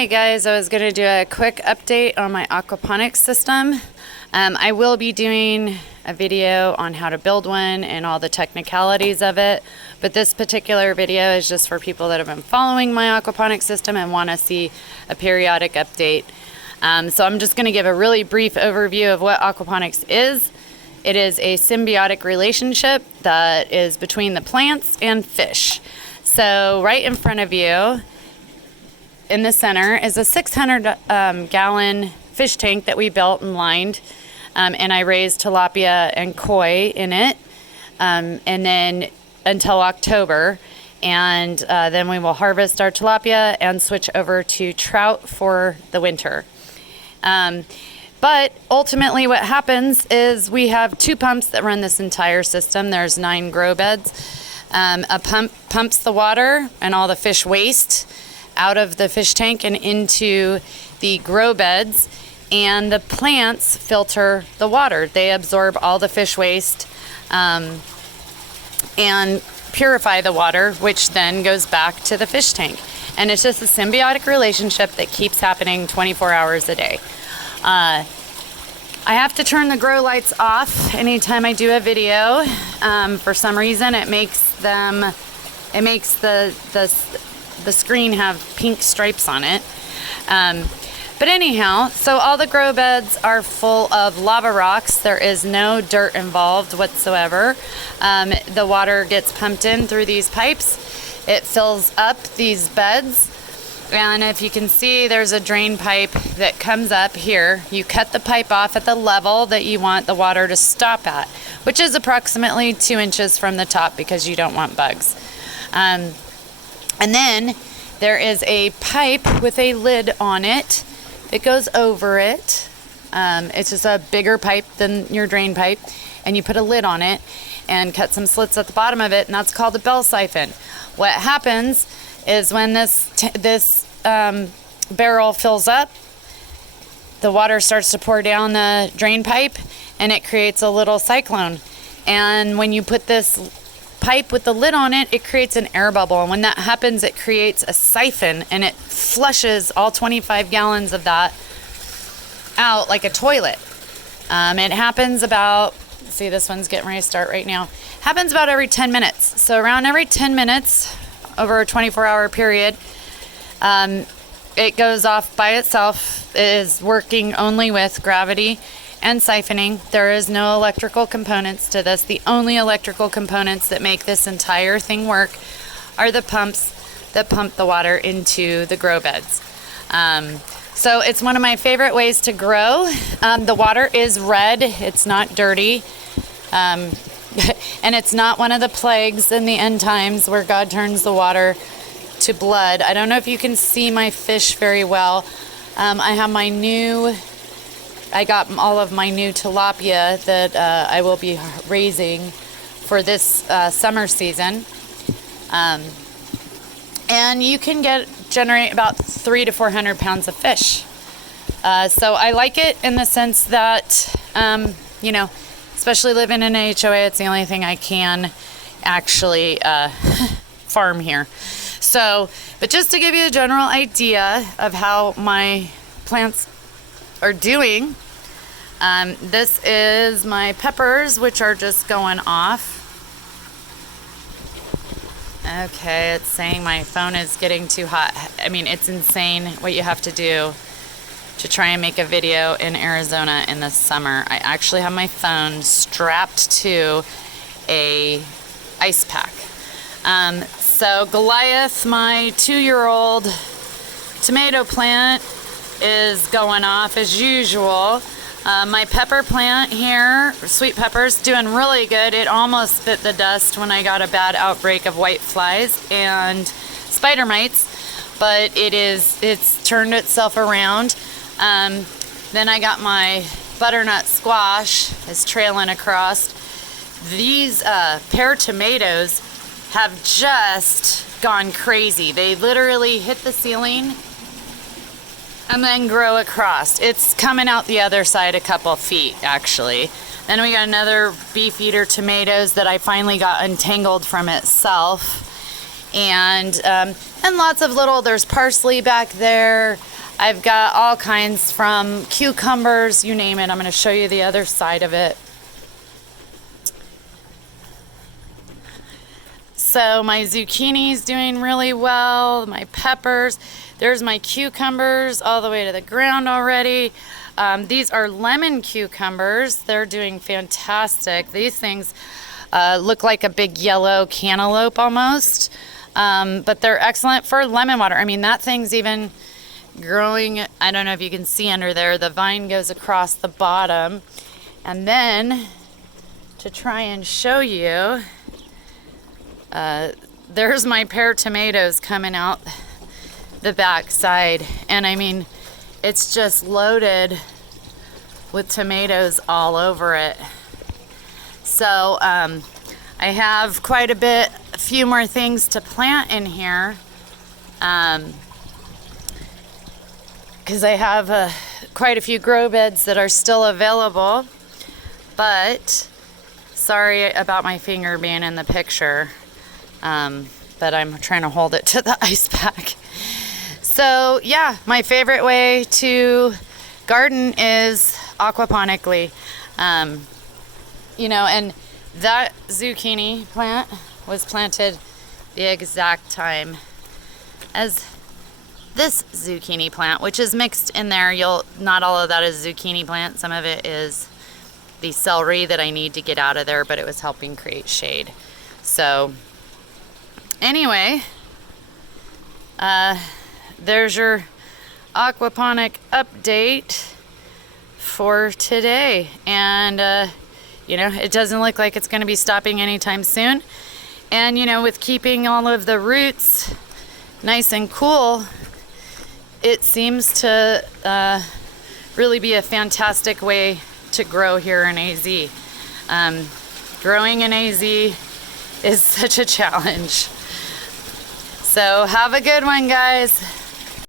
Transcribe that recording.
Hi guys, I was going to do a quick update on my aquaponics system. I will be doing a video on how to build one and all the technicalities of it, but this particular video is just for people that have been following my aquaponics system and want to see a periodic update. So I'm just going to give a really brief overview of what aquaponics is. It is a symbiotic relationship that is between the plants and fish. So right in front of you, in the center, is a 600 gallon fish tank that we built and lined, and I raised tilapia and koi in it, and then until October, and then we will harvest our tilapia and switch over to trout for the winter. But ultimately what happens is we have two pumps that run this entire system. There's 9 grow beds. A pump pumps the water and all the fish waste out of the fish tank and into the grow beds, and the plants filter the water. They absorb all the fish waste and purify the water, which then goes back to the fish tank. And it's just a symbiotic relationship that keeps happening 24 hours a day. I have to turn the grow lights off anytime I do a video. For some reason, it makes the screen have pink stripes on it. But anyhow, so all the grow beds are full of lava rocks. There is no dirt involved whatsoever. The water gets pumped in through these pipes. It fills up these beds. And if you can see, there's a drain pipe that comes up here. You cut the pipe off at the level that you want the water to stop at, which is approximately 2 inches from the top because you don't want bugs. And then there is a pipe with a lid on it. It goes over it. It's just a bigger pipe than your drain pipe, and you put a lid on it and cut some slits at the bottom of it, and that's called a bell siphon. What happens is when this barrel fills up, the water starts to pour down the drain pipe, and it creates a little cyclone. And when you put this pipe with the lid on it, it creates an air bubble, and when that happens, it creates a siphon, and it flushes all 25 gallons of that out like a toilet. It happens about, see, this one's getting ready to start right now, happens about every 10 minutes. So around every 10 minutes over a 24-hour period, it goes off by itself. It is working only with gravity and siphoning. There is no electrical components to this. The only electrical components that make this entire thing work are the pumps that pump the water into the grow beds. So it's one of my favorite ways to grow. The water is red. It's not dirty. And it's not one of the plagues in the end times where God turns the water to blood. I don't know if you can see my fish very well. I got all of my new tilapia that I will be raising for this summer season. And you can generate about 300 to 400 pounds of fish. So I like it in the sense that, especially living in an HOA, it's the only thing I can actually farm here. So, but just to give you a general idea of how my plants are doing, this is my peppers, which are just going off. Okay, it's saying my phone is getting too hot. I mean, it's insane what you have to do to try and make a video in Arizona in the summer. I actually have my phone strapped to a ice pack. So Goliath, my 2-year-old tomato plant, is going off as usual. My pepper plant here, sweet peppers, doing really good. It almost bit the dust when I got a bad outbreak of white flies and spider mites, but it's turned itself around. Then I got my butternut squash is trailing across. These pear tomatoes have just gone crazy. They literally hit the ceiling and then grow across. It's coming out the other side a couple feet, actually. Then we got another beef eater tomatoes that I finally got untangled from itself. and lots of little, there's parsley back there. I've got all kinds, from cucumbers, you name it. I'm going to show you the other side of it. So my zucchini's doing really well, my peppers. There's my cucumbers all the way to the ground already. These are lemon cucumbers. They're doing fantastic. These things look like a big yellow cantaloupe almost, but they're excellent for lemon water. I mean, that thing's even growing. I don't know if you can see under there. The vine goes across the bottom. And then, to try and show you, there's my pear tomatoes coming out the back side, and I mean, it's just loaded with tomatoes all over it. So I have quite a few more things to plant in here, because I have quite a few grow beds that are still available, but sorry about my finger being in the picture. But I'm trying to hold it to the ice pack. So yeah, my favorite way to garden is aquaponically. You know, and that zucchini plant was planted the exact time as this zucchini plant, which is mixed in there. Not all of that is zucchini plant. Some of it is the celery that I need to get out of there, but it was helping create shade. So anyway, there's your aquaponic update for today. And, you know, it doesn't look like it's going to be stopping anytime soon. And, you know, with keeping all of the roots nice and cool, it seems to really be a fantastic way to grow here in AZ. Growing in AZ is such a challenge. So have a good one, guys.